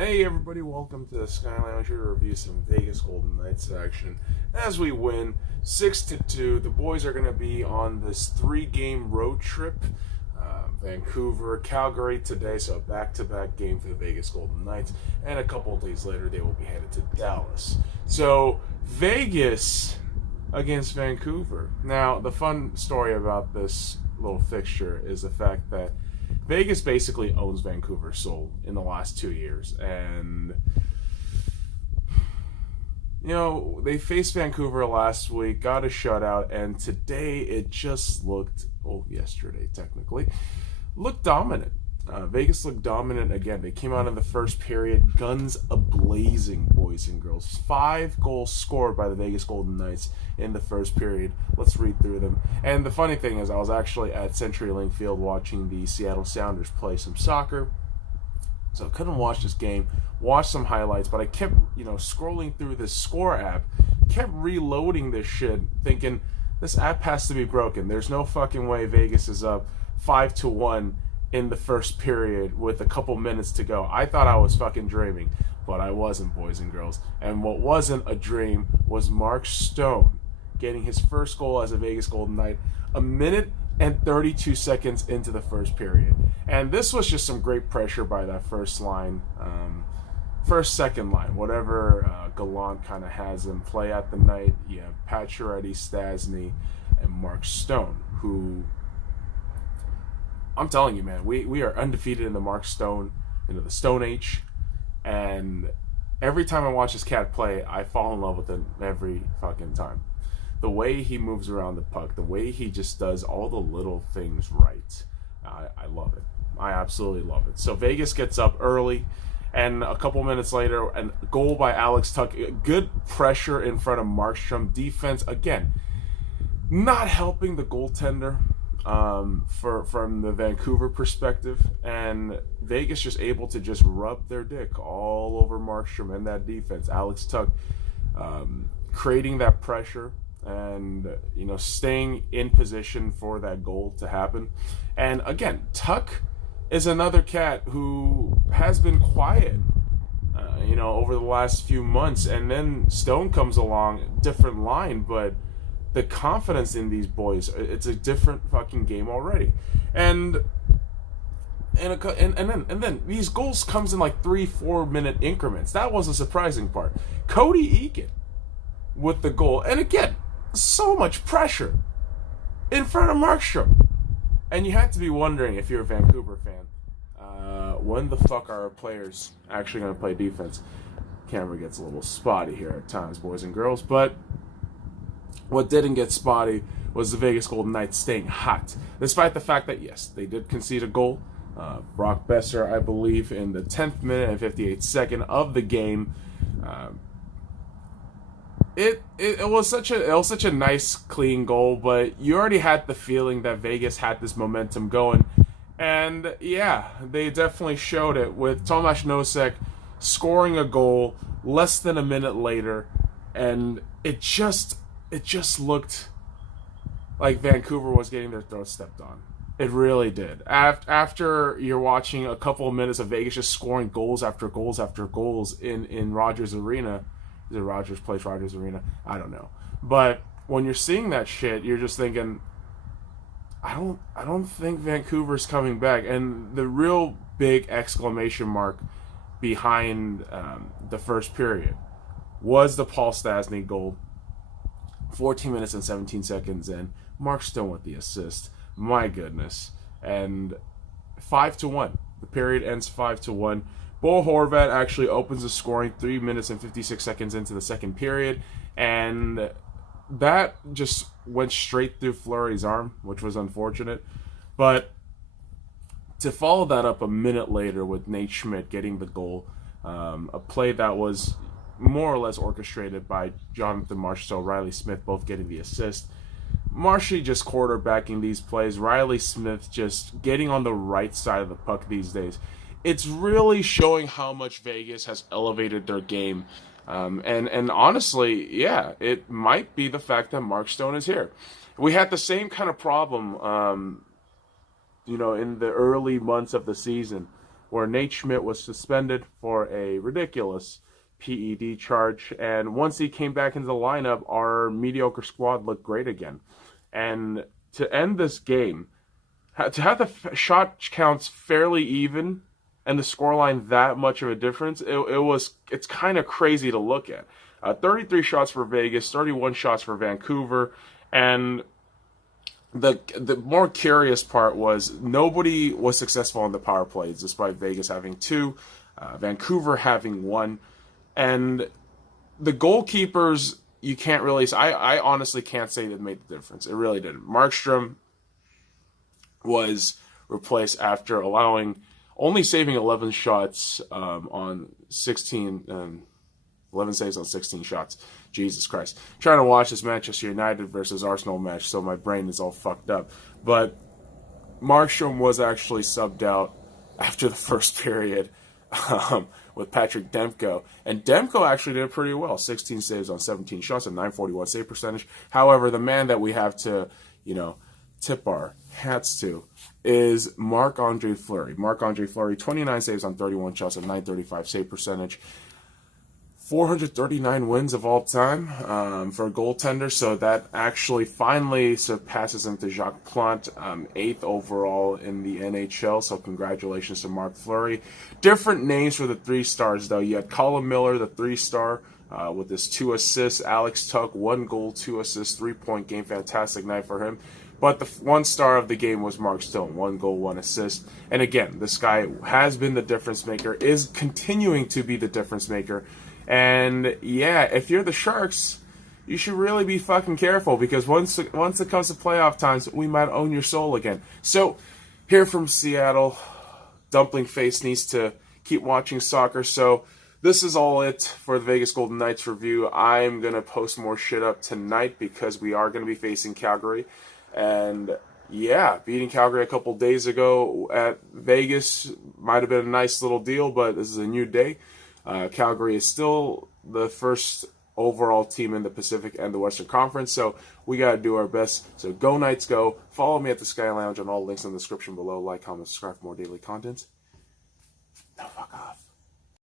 Hey everybody, welcome to the SkyLounge here to review some Vegas Golden Knights action. As we win 6-2, the boys are going to be on this 3-game road trip. Vancouver, Calgary today, so a back-to-back game for the Vegas Golden Knights. And a couple of days later, they will be headed to Dallas. So, Vegas against Vancouver. Now, the fun story about this little fixture is the fact that Vegas basically owns Vancouver's soul in the last 2 years. And, they faced Vancouver last week, got a shutout, and today it just yesterday technically, looked dominant. Vegas looked dominant again. They came out in the first period, guns a-blazing, boys and girls. 5 goals scored by the Vegas Golden Knights in the first period. Let's read through them. And the funny thing is, I was actually at CenturyLink Field watching the Seattle Sounders play some soccer. So I couldn't watch this game, watch some highlights, but I kept, scrolling through this score app, kept reloading this shit, thinking, this app has to be broken. There's no fucking way Vegas is up 5-1 in the first period with a couple minutes to go. I thought I was fucking dreaming, but I wasn't, boys and girls. And what wasn't a dream was Mark Stone getting his first goal as a Vegas Golden Knight a minute and 32 seconds into the first period. And this was just some great pressure by that second line, whatever Gallant kind of has them play at the night. You have Pacioretty, Stastny, and Mark Stone, who, I'm telling you, man, we are undefeated in the Mark Stone, into the Stone Age, and every time I watch this cat play, I fall in love with him every fucking time. The way he moves around the puck, the way he just does all the little things right, I love it. I absolutely love it. So Vegas gets up early, and a couple minutes later, a goal by Alex Tuch. Good pressure in front of Markstrom. Defense, again, not helping the goaltender from the Vancouver perspective. And Vegas just able to just rub their dick all over Markstrom and that defense. Alex Tuch creating that pressure and, staying in position for that goal to happen. And again, Tuch is another cat who has been quiet, over the last few months. And then Stone comes along, different line, but the confidence in these boys, it's a different fucking game already. And then these goals comes in like 3-4 minute increments. That was a surprising part. Cody Eakin with the goal. And again, so much pressure in front of Markstrom. And you have to be wondering, if you're a Vancouver fan, when the fuck are our players actually going to play defense? Camera gets a little spotty here at times, boys and girls. But what didn't get spotty was the Vegas Golden Knights staying hot, despite the fact that, yes, they did concede a goal. Brock Besser, I believe, in the 10th minute and 58th second of the game. It was such a nice, clean goal, but you already had the feeling that Vegas had this momentum going. And yeah, they definitely showed it with Tomáš Nosek scoring a goal less than a minute later, and it just looked like Vancouver was getting their throats stepped on. It really did. After you're watching a couple of minutes of Vegas just scoring goals after goals after goals in Rogers Arena. Is it Rogers Arena? I don't know. But when you're seeing that shit, you're just thinking, I don't think Vancouver's coming back. And the real big exclamation mark behind the first period was the Paul Stastny goal. 14 minutes and 17 seconds in. Mark Stone with the assist. My goodness. And 5-1. The period ends 5-1. Bo Horvat actually opens the scoring 3 minutes and 56 seconds into the second period. And that just went straight through Fleury's arm, which was unfortunate. But to follow that up a minute later with Nate Schmidt getting the goal, a play that was more or less orchestrated by Jonathan Marchessault, Riley Smith both getting the assist. Marshy just quarterbacking these plays. Riley Smith just getting on the right side of the puck these days. It's really showing how much Vegas has elevated their game. And honestly, yeah, it might be the fact that Mark Stone is here. We had the same kind of problem, in the early months of the season where Nate Schmidt was suspended for a ridiculous PED charge. And once he came back into the lineup, our mediocre squad looked great again. And to end this game, to have the shot counts fairly even and the scoreline that much of a difference, it's kind of crazy to look at. 33 shots for Vegas, 31 shots for Vancouver, and the more curious part was nobody was successful on the power plays, despite Vegas having 2, Vancouver having 1, and the goalkeepers, you can't really. I honestly can't say that made the difference. It really didn't. Markstrom was replaced after only saving 11 shots on 16. 11 saves on 16 shots. Jesus Christ. I'm trying to watch this Manchester United versus Arsenal match, so my brain is all fucked up. But Markstrom was actually subbed out after the first period with Patrick Demko. And Demko actually did pretty well. 16 saves on 17 shots and 941 save percentage. However, the man that we have to, tip our hats to is Marc-Andre Fleury. Marc-Andre Fleury, 29 saves on 31 shots and 935 save percentage. 439 wins of all time for a goaltender, so that actually finally surpasses him to Jacques Plante, 8th overall in the NHL, so congratulations to Marc Fleury. Different names for the 3 stars, though. You had Colin Miller, the 3-star, with his 2 assists. Alex Tuch, 1 goal, 2 assists, 3-point game. Fantastic night for him. But the 1 star of the game was Mark Stone, 1 goal, 1 assist. And again, this guy has been the difference maker, is continuing to be the difference maker. And yeah, if you're the Sharks, you should really be fucking careful, because once it comes to playoff times, we might own your soul again. So, here from Seattle, Dumpling Face needs to keep watching soccer. So, this is all it for the Vegas Golden Knights review. I'm going to post more shit up tonight because we are going to be facing Calgary. And yeah, beating Calgary a couple days ago at Vegas might have been a nice little deal, but this is a new day. Calgary is still the first overall team in the Pacific and the Western Conference, so we got to do our best. So go Knights go. Follow me at the Sky Lounge on all links in the description below. Like, comment, subscribe for more daily content.